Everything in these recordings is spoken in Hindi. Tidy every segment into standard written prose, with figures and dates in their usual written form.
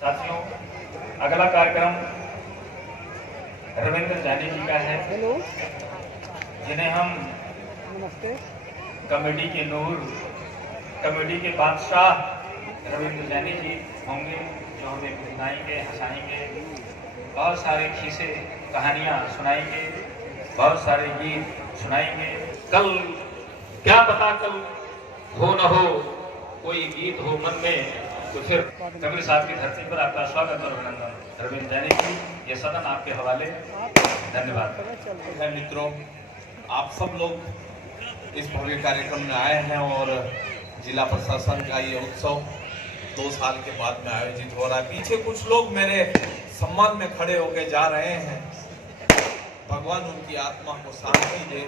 साथियों, अगला कार्यक्रम रविंद्र जानी जी का है, जिन्हें हम कॉमेडी के नूर, कॉमेडी के बादशाह रविंद्र जानी जी होंगे, जो हमें गुनगुनाएंगे, हंसाएंगे, बहुत सारे खीसे कहानियां सुनाएंगे, बहुत सारे गीत सुनाएंगे। कल क्या पता कल हो न हो कोई गीत हो मन में, तो फिर कबीर साहब की धरती पर आपका स्वागत और अभिनंदन। रविंद्र जानी जी, ये सदन आपके हवाले। धन्यवाद। मित्रों, आप सब लोग इस भव्य कार्यक्रम में आए हैं और जिला प्रशासन का ये उत्सव 2 साल के बाद में आयोजित हो रहा है। पीछे कुछ लोग मेरे सम्मान में खड़े होकर जा रहे हैं। भगवान उनकी आत्मा को शांति दे।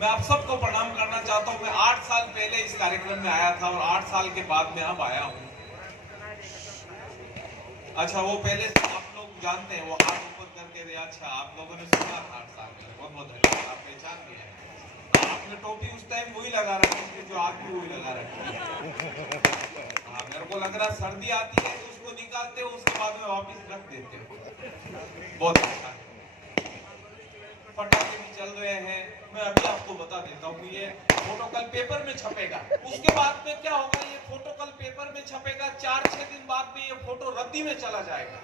मैं आप सबको प्रणाम करना चाहता हूं। मैं 8 साल पहले इस कार्यक्रम में आया था और 8 साल के बाद में अब आया हूं। अच्छा, वो पहले आप लोग जानते हैं, वो हाथ ऊपर करके दिया। अच्छा, आप लोगों ने सुना 8 साल पहले। बहुत बहुत धन्यवाद, आप पहचान गए हैं। आपने टोपी उस टाइम वही लगा रखी थी जो आज भी वही लगा रखी है। हाँ, मेरे को लग रहा सर्दी आती है तो उसको निकालते हो, उसके बाद में वापिस रख देते हो। बहुत अच्छा है। पटाखे भी चल रहे हैं। मैं अभी आपको बता देता हूँ, ये फोटो कल पेपर में छपेगा। उसके बाद में क्या होगा, ये फोटो कल पेपर में छपेगा। 4-6 दिन बाद में ये फोटो रद्दी में चला जाएगा।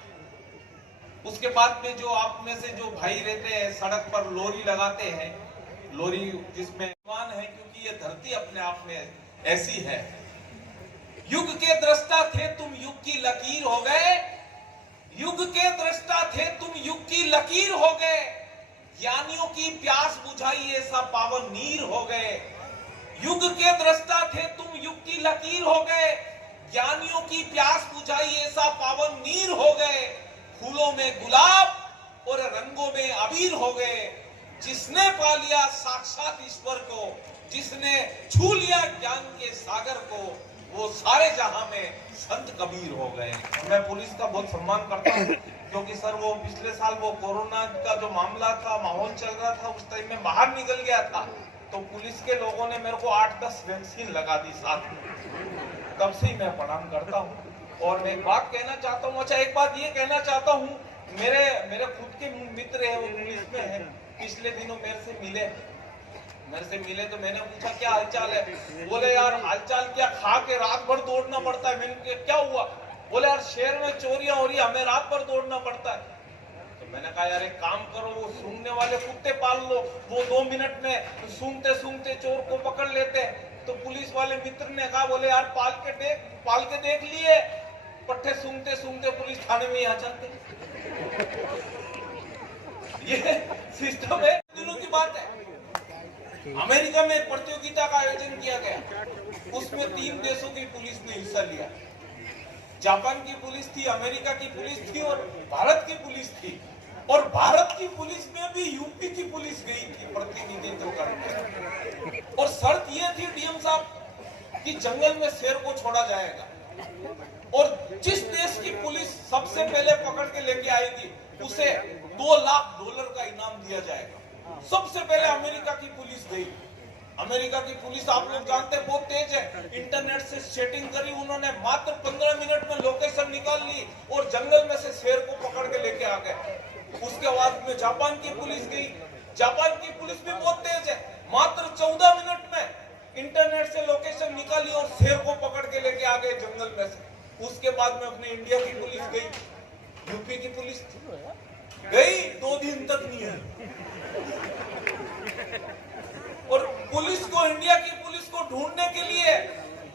उसके बाद में जो आप में से जो भाई रहते हैं सड़क पर लोरी लगाते हैं, लोरी जिसमें मान है, क्योंकि ये धरती अपने आप में ऐसी है। युग के दृष्टा थे तुम, युग की लकीर हो गए। युग के दृष्टा थे तुम, युग की लकीर हो गए। ज्ञानियों की प्यास बुझाई ऐसा पावन नीर हो गए। युग के दृष्टा थे तुम, युग की लकीर हो गए। ज्ञानियों की प्यास बुझाई ऐसा पावन नीर हो गए। फूलों में गुलाब और रंगों में अबीर हो गए। जिसने पा लिया साक्षात ईश्वर को, जिसने छू लिया ज्ञान के सागर को, वो सारे जहां में संत कबीर हो गए। मैं पुलिस का बहुत सम्मान करता हूँ, क्योंकि सर वो पिछले साल वो कोरोना का जो मामला था, माहौल चल रहा था, उस टाइम में बाहर निकल गया था, तो पुलिस के लोगों ने मेरे को 8-10 वैक्सीन लगा दी साथ में। तब से ही मैं प्रणाम करता हूँ। और मैं एक बात कहना चाहता हूँ। अच्छा, एक बात ये कहना चाहता हूँ, मेरे खुद के मित्र है, वो पुलिस में है। पिछले दिनों मेरे से मिले तो मैंने पूछा क्या हालचाल है। बोले यार हालचाल क्या, खा के रात भर दौड़ना पड़ता है। मैंने क्या हुआ? बोले यार शहर में चोरियां हो रही है, हमें रात भर दौड़ना पड़ता है। तो मैंने कहा यार एक काम करो, वो सूंघने वाले कुत्ते पाल लो, वो 2 मिनट में सूंघते सूंघते चोर को पकड़ लेते हैं। तो पुलिस वाले मित्र ने कहा, बोले यार पाल के देख लिए, पट्टे सूंघते सूंघते पुलिस थाने में आ जाते। ये सिस्टम है। दिनों की बात है, अमेरिका में एक प्रतियोगिता का आयोजन किया गया। उसमें 3 देशों की पुलिस ने हिस्सा लिया। जापान की पुलिस थी, अमेरिका की पुलिस थी और भारत की पुलिस थी। और भारत की पुलिस में भी यूपी की पुलिस गई थी प्रतिनिधित्व करने। और शर्त ये थी डीएम साहब कि जंगल में शेर को छोड़ा जाएगा, और जिस देश की पुलिस सबसे पहले पकड़ के लेके आएगी उसे $2 लाख का इनाम दिया जाएगा। सबसे पहले अमेरिका की पुलिस गई। अमेरिका की पुलिस आप लोग जानते हैं बहुत तेज है। इंटरनेट से सेटिंग करी उन्होंने, मात्र 15 मिनट में लोकेशन निकाल ली और जंगल में से शेर को पकड़ के लेके आ गए। उसके बाद में जापान की पुलिस गई। जापान की पुलिस भी बहुत तेज है, मात्र 14 मिनट में इंटरनेट से लोकेशन निकाली और शेर को पकड़ के लेके आ गए जंगल में से। उसके बाद में अपने इंडिया की पुलिस गई, यूपी की पुलिस गई, 2 दिन तक नहीं है। और पुलिस को, इंडिया की पुलिस को ढूंढने के लिए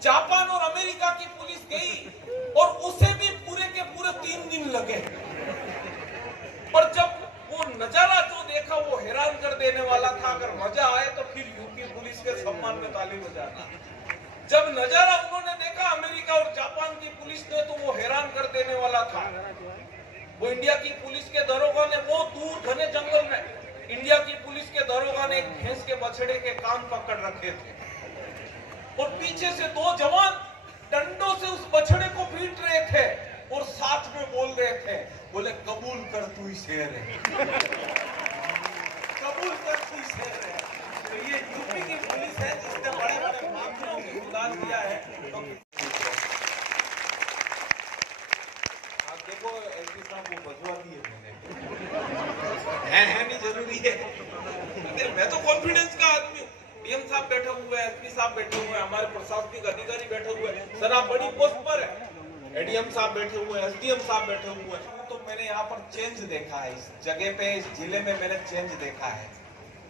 जापान और अमेरिका की पुलिस गई और उसे भी पूरे के पूरे 3 दिन लगे। पर जब वो नजारा जो देखा वो हैरान कर देने वाला था। अगर मजा आए तो फिर यूपी पुलिस के सम्मान में ताली बजाना। जब नजारा उन्होंने देखा अमेरिका और जापान की पुलिस ने, तो वो हैरान कर देने वाला था। वो इंडिया की पुलिस के दरोगा ने, वो दूर घने जंगल में इंडिया की पुलिस के दरोगा ने एक भैंस के बछड़े के कान पकड़ रखे थे और पीछे से 2 जवान डंडों से उस बछड़े को पीट रहे थे और साथ में बोल रहे थे, बोले कबूल कर तू ही शेर है, कबूल कर तू ही शेर है। तो ये यूपी की पुलिस है जिसने बड़े बड़े मामलों में सुधार किया है। देखो एसपी साहब वो बजवा दिए मैंने है नहीं जरूरी है। अरे मैं तो कॉन्फिडेंस का आदमी हूँ। डीएम साहब बैठे हुए हैं, एसपी साहब बैठे हुए हैं, हमारे प्रशासनिक अधिकारी बैठे हुए हैं, सर आप बड़ी पोस्ट पर है, एडीएम साहब बैठे हुए हैं, एसडीएम साहब बैठे हुए हैं। तो मैंने यहाँ पर चेंज देखा है, इस जगह पे इस जिले में मैंने चेंज देखा है।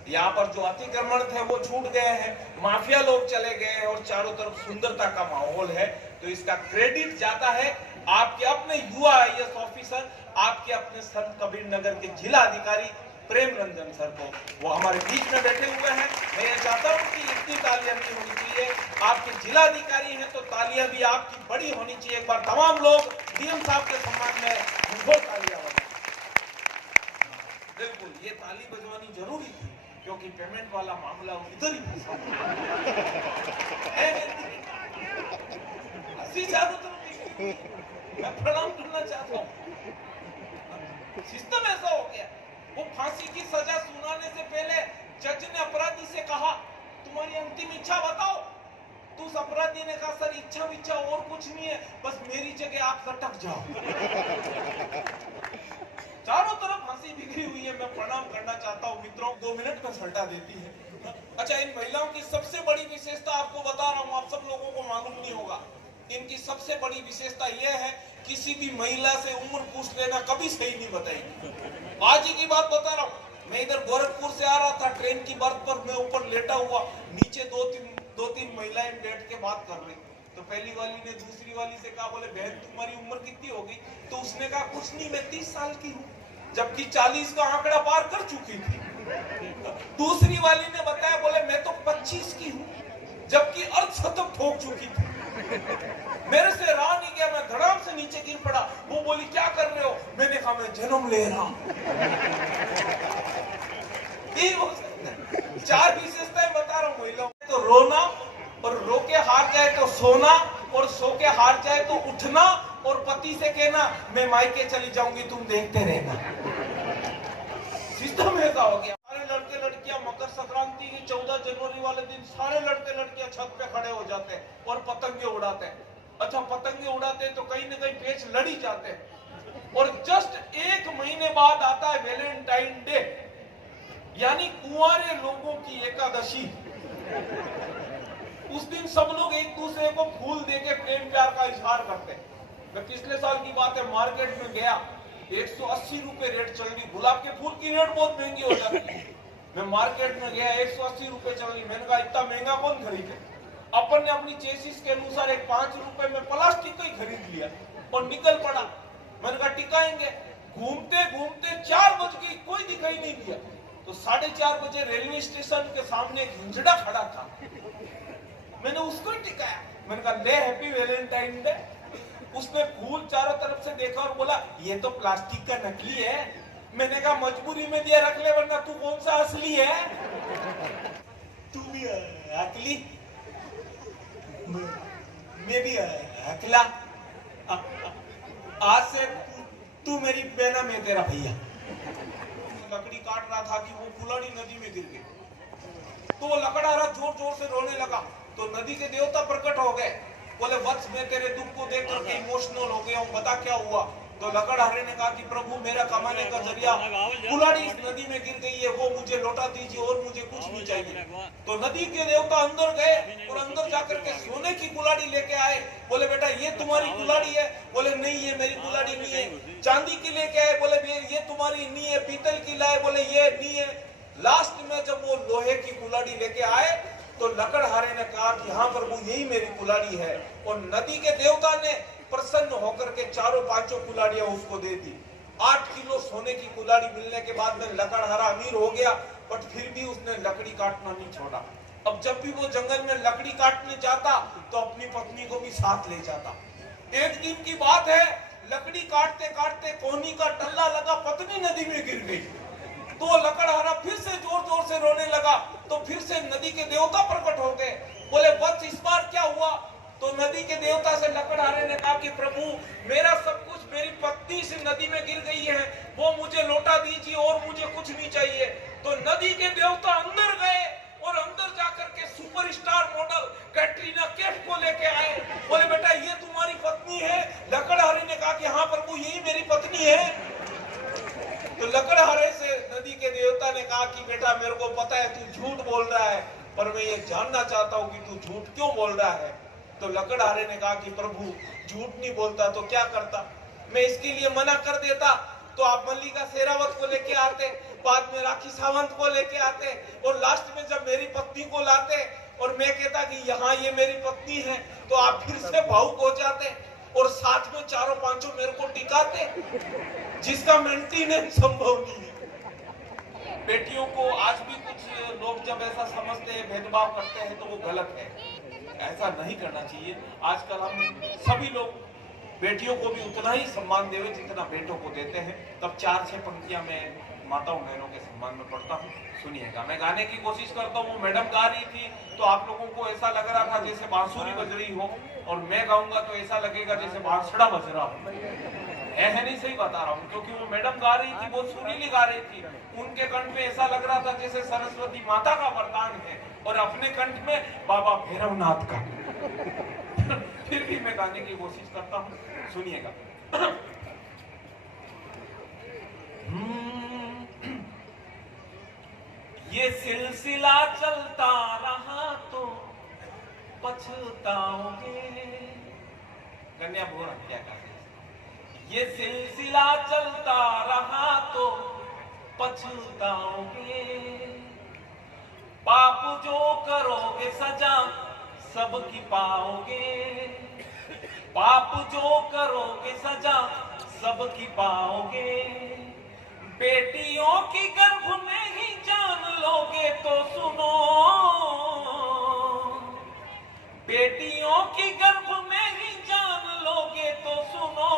यहाँ पर जो अतिक्रमण थे वो छूट गए हैं, माफिया लोग चले गए हैं और चारों तरफ सुंदरता का माहौल है। तो इसका क्रेडिट जाता है आपके अपने युवा आईएएस ऑफिसर, आपके अपने संत कबीर नगर के जिला अधिकारी प्रेम रंजन सर को। वो हमारे बीच में बैठे हुए हैं। मैं ये चाहता हूँ कि इतनी तालियां नहीं होनी चाहिए, आपके जिला अधिकारी हैं तो तालियां भी आपकी बड़ी होनी चाहिए। एक बार तमाम लोग डीएम साहब के सम्मान में उनको तालियां बजाएं। बिल्कुल ये ताली बजवानी जरूरी थी, क्योंकि पेमेंट वाला मामला इधर ही फंसा मैं प्रणाम करना चाहता हूँ। सिस्टम ऐसा हो गया, वो फांसी की सजा सुनाने से पहले जज ने अपराधी से कहा तुम्हारी अंतिम इच्छा बताओ। तो उस अपराधी ने कहा सर इच्छा और कुछ नहीं है, बस मेरी जगह आप लटक जाओ। चारों तरफ फांसी बिखरी हुई है। मैं प्रणाम करना चाहता हूँ मित्रों, 2 मिनट में सल्टा देती है। अच्छा, इन महिलाओं की सबसे बड़ी विशेषता आपको बता रहा हूँ, आप सब लोगों को मालूम नहीं होगा। इनकी सबसे बड़ी विशेषता यह है, किसी भी महिला से उम्र पूछ लेना कभी सही नहीं बताएगी। आज ही की बात बता रहा हूँ, मैं इधर गोरखपुर से आ रहा था, ट्रेन की बर्थ पर मैं ऊपर लेटा हुआ, नीचे दो तीन महिलाएं बैठ के बात कर रही। तो पहली वाली ने दूसरी वाली से कहा, बोले बहन तुम्हारी उम्र कितनी होगी? तो उसने कहा कुछ नहीं, मैं 30 साल की हूँ, जबकि 40 का आंकड़ा पार कर चुकी थी। दूसरी वाली ने बताया, बोले मैं तो 25 की हूँ, जबकि अर्धशतक ठोक चुकी थी। मेरे से रहा नहीं गया, मैं धड़ाम से नीचे गिर पड़ा। वो बोली क्या कर रहे हो? मैंने कहा मैं जन्म ले रहा हूँ। 4 विशेषताएं बता रहा हूँ महिलाओं। तो रोना, और रो के हार जाए तो सोना, और सो के हार जाए तो उठना, और पति से कहना मैं मायके चली जाऊंगी तुम देखते रहना। सिस्टम ऐसा हो गया। सारे लड़के लड़कियां मकर संक्रांति की 14 जनवरी वाले दिन सारे लड़के लड़कियां छत पे खड़े हो जाते हैं और पतंगे उड़ाते हैं। अच्छा, पतंगे उड़ाते हैं तो कहीं न कहीं पेच लड़ ही जाते हैं। और जस्ट 1 महीने बाद आता है वैलेंटाइन डे, यानी कुंवारे लोगों की एकादशी। उस दिन सब लोग एक दूसरे को फूल देके प्रेम प्यार का इजहार करते हैं। मैं पिछले साल की बात है, मार्केट में गया, 180 रुपए रेट चल रही। गुलाब के फूल की रेट बहुत महंगी हो जाती है। मैं मार्केट में गया, 180 रुपए चल रही। मैंने कहा इतना महंगा कौन खरीदे? अपन ने अपनी चेसिस के अनुसार एक 5 रुपए में प्लास्टिक का ही खरीद लिया और निकल पड़ा। मैंने कहा टिकाएंगे। घूमते घूमते 4 बज गई, कोई दिखाई नहीं दिया। तो 4:30 बजे रेलवे स्टेशन के सामने एक हिंजड़ा खड़ा था, मैंने उसको ही टिकाया। मैंने कहा ले हैप्पी वैलेंटाइन डे। उसने फूल चारों तरफ से देखा और बोला ये तो प्लास्टिक का नकली है। मैंने कहा मजबूरी में दिया, रख ले, वरना तू कौन सा असली है? तू भी अकली, मैं भी अकला। आज से तू मेरी बहना, मैं तेरा भैया। लकड़ी काट रहा था कि वो कुलाड़ी नदी में गिर गई। तो वो लकड़हारा जोर जोर से रोने लगा। तो नदी के देवता प्रकट हो गए, बोले वत्स मैं तेरे दुख को देख करके इमोशनल हो गया हूँ, बता क्या हुआ? तो लकड़हारे ने कहा कि प्रभु मेरा कमाने का जरिया कुलाड़ी इस नदी में गिर गई है, वो मुझे लौटा दीजिए और मुझे कुछ नहीं चाहिए। तो नदी के देवता अंदर गए और अंदर जाकर के सोने की कुलाड़ी लेके आए। बोले बेटा ये तुम्हारी कुलाड़ी है? बोले नहीं ये मेरी कुलाड़ी नहीं है। चांदी की लेके आए, बोले ये तुम्हारी नहीं है। पीतल की लाए, बोले ये नहीं है। लास्ट में जब वो लोहे की कुलाड़ी लेके आए तो लकड़हारे ने कहा कि हाँ प्रभु यही मेरी कुलाड़ी है। और नदी के देवता ने प्रसन्न होकर के 4-5 कुलाड़ियां उसको दे दी। 8 किलो सोने की कुलाड़ी मिलने के बाद में लकड़हारा अमीर हो गया, बट फिर भी उसने लकड़ी काटना नहीं छोड़ा। अब जब भी वो जंगल में लकड़ी काटने जाता तो अपनी पत्नी को भी साथ ले जाता। एक दिन की बात है, लकड़ी काटते काटते कोहनी का टल्ला लगा, पत्नी नदी में गिर गई। तो लकड़हारा फिर से जोर जोर से रोने लगा। तो फिर से नदी के देवता प्रकट हो गए, बोले वत्स इस बार क्या हुआ? तो नदी के देवता से लकड़हारे ने कहा कि प्रभु मेरा सब कुछ मेरी पत्नी से नदी में गिर गई है, वो मुझे लौटा दीजिए और मुझे कुछ नहीं चाहिए। तो नदी के देवता अंदर गए और अंदर जाकर के सुपरस्टार मॉडल कैटरीना कैफ को लेके आए। बोले बेटा ये तुम्हारी पत्नी है? लकड़हारे ने कहा कि हाँ प्रभु बाबू यही मेरी पत्नी है। तो लकड़हारे से नदी के देवता ने कहा कि बेटा मेरे को पता है तू झूठ बोल रहा है, पर मैं ये जानना चाहता हूँ कि तू झूठ क्यों बोल रहा है। तो लकड़हारे ने कहा कि प्रभु झूठ नहीं बोलता तो क्या करता, मैं इसके लिए मना कर देता तो आप मल्लिका शेरावत को लेके आते, बाद में राखी सावंत को लेके आते, और लास्ट में जब मेरी पत्नी को लाते और मैं कहता कि यहाँ ये मेरी पत्नी है, तो आप फिर से भावुक हो जाते और साथ में चारों पांचों मेरे को टिकाते, जिसका मेंटेनेंस संभव नहीं है। बेटियों को आज भी कुछ लोग जब ऐसा समझते हैं, भेदभाव करते हैं, तो वो गलत है, ऐसा नहीं करना चाहिए। आजकल हम सभी लोग बेटियों को भी उतना ही सम्मान देवे जितना बेटों को देते हैं। तब 4-6 पंक्तियां मैं माताओं बहनों के सम्मान में पढ़ता हूँ, सुनिएगा। मैं गाने की कोशिश करता हूँ, मैडम गा रही थी तो आप लोगों को ऐसा लग रहा था जैसे बांसुरी बज रही हो, और मैं गाऊंगा तो ऐसा लगेगा जैसे बांसुड़ा बज रहा हो। नहीं सही बता रहा हूँ, क्योंकि वो मैडम गा रही थी, बहुत सुरीली गा रही थी, उनके कंठ में ऐसा लग रहा था जैसे सरस्वती माता का वरदान है, और अपने कंठ में बाबा भैरवनाथ का। फिर भी मैं गाने की कोशिश करता हूँ, सुनिएगा। ये सिलसिला चलता रहा तो पछताओगे। कन्या भ्रूण हत्या का ये सिलसिला चलता रहा तो पछताओगे। पाप जो करोगे सजा सबकी पाओगे। पाप जो करोगे सजा सबकी पाओगे। बेटियों की गर्भ में ही जान लोगे तो सुनो। बेटियों की गर्भ में ही जान लोगे तो सुनो।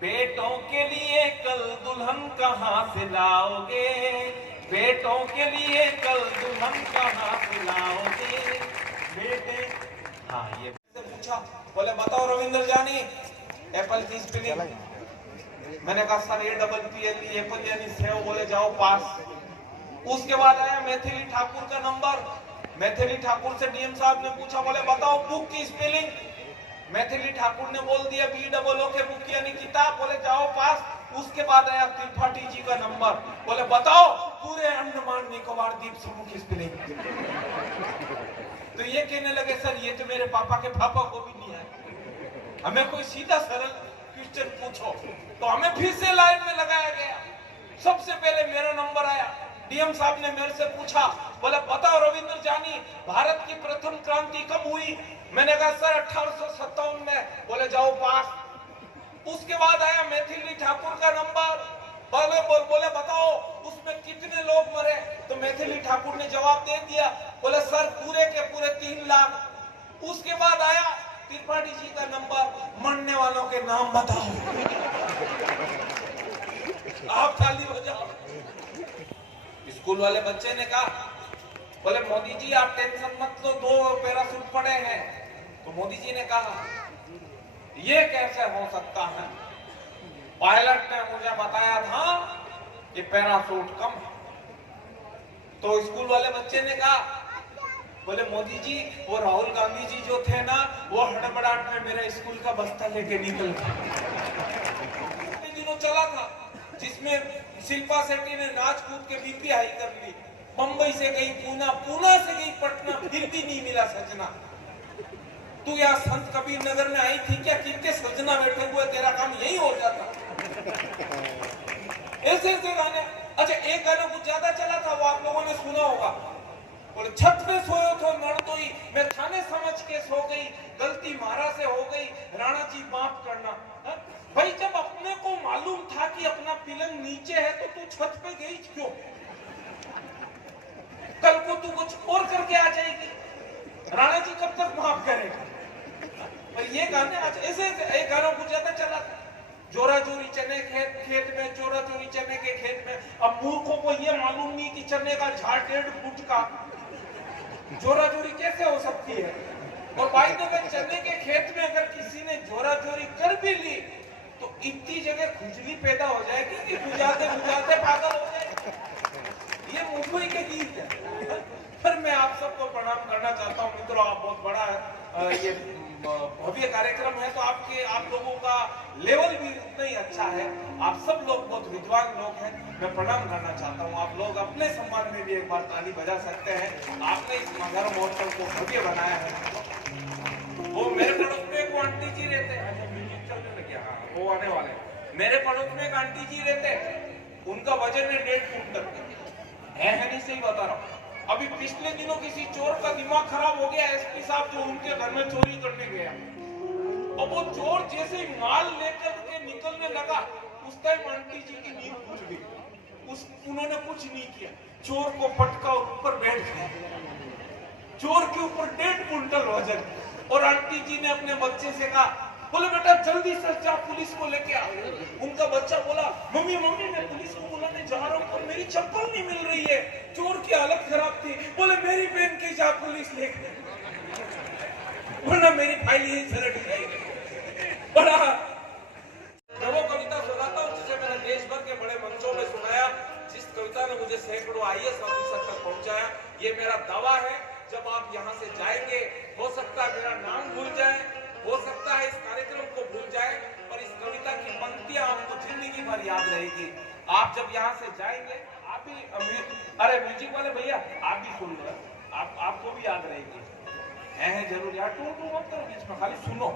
बेटों के लिए कल दुल्हन कहाँ से लाओगे। बेटों के लिए कल दुल्हन कहाँ से लाओगे। बेटे हाँ ये पूछा, बोले बताओ रविंद्र जानी एप्पल की स्पेलिंग। मैंने कहा सर APPLE एप्पल यानी सेव। बोले जाओ पास। उसके बाद आया मैथिली ठाकुर का नंबर। मैथिली ठाकुर से डीएम साहब ने पूछा, बोले बताओ बुक की स्पेलिंग। मैथिली ठाकुर ने बोल दिया BOO के बुक यानी किताब। बोले जाओ पास। उसके बाद आया त्रिपाठी जी का नंबर। बोले बताओ पूरे अंडमान निकोबार द्वीप समूह की स्पेलिंग। तो ये कहने लगे सर ये तो मेरे पापा के पापा को भी नहीं आया, हमें कोई सीधा सरल क्वेश्चन पूछो। तो हमें फिर से लाइन में लगाया गया। सबसे पहले मेरा नंबर आया। डीएम साहब ने मेरे से पूछा, बोले बताओ रविंद्र जानी भारत की प्रथम क्रांति कब हुई। मैंने कहा सर 1857 में। बोले जाओ पास। उसके बाद आया मैथिली ठाकुर का नंबर। बोले बताओ उसमें कितने लोग मरे। तो मैथिली ठाकुर ने जवाब दे दिया, बोले सर पूरे के पूरे 3 लाख। उसके बाद आया त्रिपाठी जी का नंबर, मरने वालों के नाम बताओ। आप ताली बजाओ। स्कूल वाले बच्चे ने कहा, बोले मोदी जी आप टेंशन मत लो, 2 पैराशूट पड़े हैं। तो मोदी जी ने कहा ये कैसे हो सकता है, पायलट ने मुझे बताया था कि पैराशूट कम है। तो स्कूल वाले बच्चे ने कहा, बोले मोदी जी वो राहुल गांधी जी जो थे ना, वो हड़बड़ाहट में मेरे स्कूल का बस्ता लेके निकल गए। दिनों चला था जिसमें शिल्पा शेट्टी ने नाच कूद के BP हाई कर ली। बंबई से गई पूना, पूना से गई पटना, फिर भी नहीं मिला सजना। तू यहाँ संत कबीर नगर में आई थी क्या, कितने सजना बैठे हुए, तेरा काम यही हो जाता। ऐसे ऐसे गाने। अच्छा एक गाना कुछ ज्यादा चला था, वो आप लोगों ने सुना होगा। बोले छत पे सोयो तो नड़तोई, मैं थाने समझ के सो गई, गलती मारा से हो गई, राणा जी माफ करना। भाई जब अपने को मालूम था कि अपना पिलंग नीचे है तो तू छत पे गई क्यों। कल को तू कुछ और करके आ जाएगी, राणा जी कब तक माफ करेगा। ये गाने ऐसे एक गाना कुछ ज्यादा चला था। जोरा जोरी चने खेत में, चोरा चोरी चने के खेत में। अब मूर्खों को ये मालूम नहीं कि चने का झाड़ 1.5 फुट का, जोरा जोरी कैसे हो सकती है। और भाई अगर चने के खेत में अगर किसी ने जोरा जोरी कर भी ली तो इतनी जगह खुजली पैदा हो जाएगी कि बुझाते बुझाते पागल हो जाएगी। ये मुंबई के गीत है। पर मैं आप सबको प्रणाम करना चाहता हूँ मित्रों, आप बहुत बड़ा ये भव्य कार्यक्रम है, तो आप लोगों का लेवल भी उतना ही अच्छा है। आप सब लोग बहुत विद्वान लोग हैं, मैं प्रणाम करना चाहता हूँ। आप लोग अपने सम्मान में भी एक बार ताली बजा सकते हैं। आपने इस मगहर महोत्सव को भव्य बनाया है। वो मेरे पड़ोस में एक आंटी जी रहते हैं, वो आने वाले हैं। मेरे पड़ोस में एक आंटी जी रहते हैं, उनका वजन है 1.5 कुंटल है नहीं, सही बता रहा हूँ। अभी पिछले दिनों किसी चोर का दिमाग खराब हो गया, एसपी साहब जो उनके घर में चोरी करने गया, और वो चोर जैसे ही माल लेकर के निकलने लगा, उस टाइम आंटी जी की नींद खुल गई। उन्होंने कुछ नहीं किया, चोर को पटका और ऊपर बैठ गया। चोर के ऊपर 1.5 कुंटल वजन, और आंटी जी ने अपने बच्चे से कहा, बोले बेटा जल्दी से जा पुलिस को लेके आ। उनका बच्चा बोला, मम्मी मैं पुलिस को बुलाने जा रहा हूँ, पर मेरी चप्पल नहीं मिल रही है। चोर की हालत खराब थी, बोले मेरी बहन की जा पुलिस लेके, वरना मेरी फाइल यही सलट जाएगी। बड़ा वो कविता सुनाता हूँ जिसे मैंने देश भर के बड़े मंचों में सुनाया, जिस कविता ने मुझे सैकड़ों IAS ऑफिसर तक पहुंचाया। ये मेरा दावा है, जब आप यहाँ से जाएंगे, हो सकता है मेरा नाम भूल जाए, हो सकता है इस कार्यक्रम को भूल जाए, पर इस कविता की पंक्तियां आपको जिंदगी भर याद रहेगी। आप जब यहाँ से जाएंगे, आप भी अरे म्यूजिक वाले भैया आप भी सुन लो, आपको भी याद रहेगी। है जरूर यार, टू मत करो बीच में, खाली सुनो।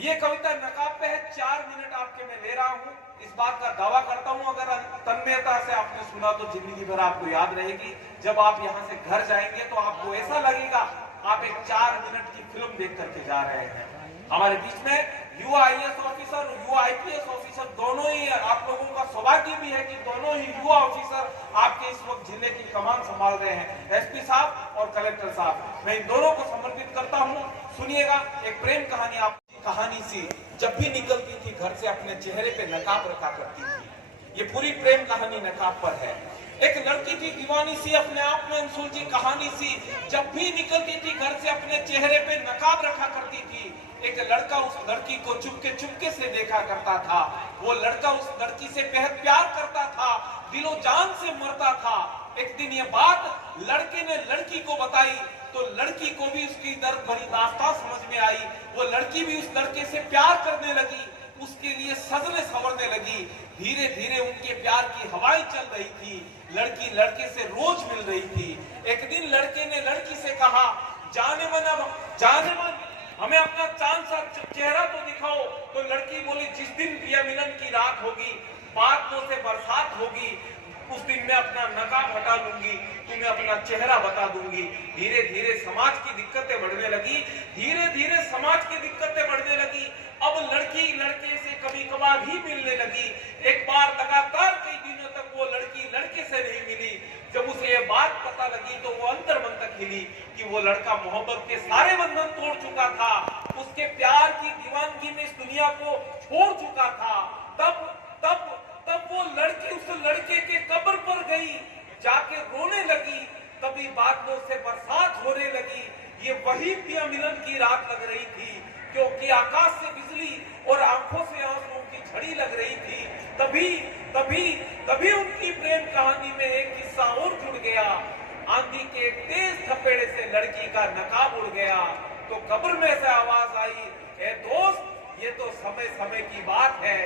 ये कविता नकाब पे है, 4 मिनट आपके मैं ले रहा हूँ। इस बात का दावा करता हूँ, अगर तन्मयता से आपने सुना तो जिंदगी भर आपको याद रहेगी। जब आप यहाँ से घर जाएंगे तो आपको ऐसा लगेगा आप एक 4 मिनट की फिल्म देख करके जा रहे हैं। हमारे बीच में युवा IAS ऑफिसर, युवा IPS ऑफिसर दोनों ही, आप लोगों का सौभाग्य भी है कि दोनों ही युवा ऑफिसर आपके इस वक्त जिले की कमान संभाल रहे हैं, SP साहब और कलेक्टर साहब। मैं इन दोनों को समर्पित करता हूँ। सुनिएगा एक प्रेम कहानी, आपकी कहानी सी जब भी निकलती थी घर से अपने चेहरे पे नकाब रखा करती थी। ये पूरी प्रेम कहानी नकाब पर है। एक लड़की थी दीवानी सी, अपने आप में अनसुलझी कहानी सी, जब भी निकलती थी घर से अपने चेहरे पे नकाब रखा करती थी। एक लड़का उस लड़की को चुपके से देखा करता था। वो लड़का उस लड़की से बेहद प्यार करता था, दिलो जान से मरता था। एक दिन ये बात लड़के ने लड़की को बताई, तो लड़की को भी उसकी दर्द भरी दास्तां समझ में आई। वो लड़की भी उस लड़के से प्यार करने लगी, उसके लिए सजने संवरने लगी। धीरे धीरे उनके प्यार की हवाएं चल रही थी। लड़की लड़के से रोज मिल रही थी। एक दिन लड़के ने लड़की से कहा, जाने मन हमें अपना चांद सा चेहरा तो दिखाओ। तो लड़की बोली, जिस दिन प्रिया मिलन की रात होगी, बादलों से बरसात होगी, उस दिन मैं अपना नकाब हटा लूंगी, तुम्हें अपना चेहरा बता दूंगी। धीरे धीरे समाज की दिक्कतें बढ़ने लगी, धीरे धीरे समाज की दिक्कतें बढ़ने लगी। अब लड़की लड़के से कभी कभार ही मिलने लगी। एक बार लगातार कई दिनों तक वो लड़की लड़के से नहीं मिली। जब उसे ये बात पता लगी तो वो अंतर मन तक हिली कि वो लड़का मोहब्बत के सारे बंधन तोड़ चुका था, उसके प्यार की दीवानगी में इस दुनिया को छोड़ चुका था। तब वो लड़की उस लड़के के कब्र पर गई, जाके रोने लगी। तभी बादलों से बरसात होने लगी। ये वही प्रिया मिलन की रात लग रही थी, क्योंकि आकाश से बिजली और आंखों से आंसुओं की झड़ी लग रही थी। तभी उनकी प्रेम कहानी में एक किस्सा और जुड़ गया। आंधी के तेज थपेड़े से लड़की का नकाब उड़ गया, तो कब्र में से आवाज आई, ए दोस्त ये तो समय की बात है,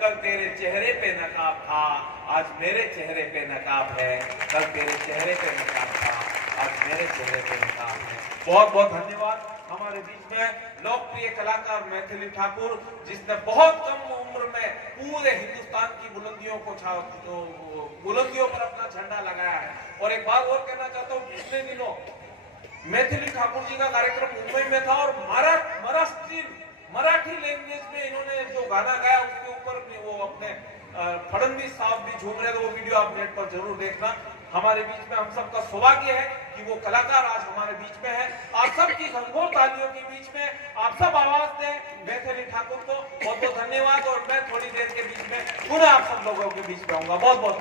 कल तेरे चेहरे पे नकाब था, आज मेरे चेहरे पे नकाब है। कल तेरे चेहरे पे नकाब था, आज मेरे चेहरे पे नकाब है। बहुत बहुत धन्यवाद। हमारे बीच में लोकप्रिय कलाकार मैथिली ठाकुर, जिसने बहुत कम उम्र में पूरे हिंदुस्तान की बुलंदियों पर अपना झंडा लगाया है। और एक बात और कहना चाहता हूँ, पिछले दिनों मैथिली ठाकुर जी का कार्यक्रम मुंबई में था और मराठी लैंग्वेज में इन्होंने जो गाना गाया उसके ऊपर वो अपने फडणवीस साहब भी झूम रहे थे। वो वीडियो आप नेट पर जरूर देखना। हमारे बीच में हम सबका सौभाग्य है कि वो कलाकार आज हमारे बीच में है। आप सबकी घनघोर तालियों के बीच में आप सब आवाज दें मैथिली ठाकुर को। बहुत बहुत धन्यवाद। और मैं थोड़ी देर के बीच में पुनः आप सब लोगों के बीच में आऊंगा। बहुत बहुत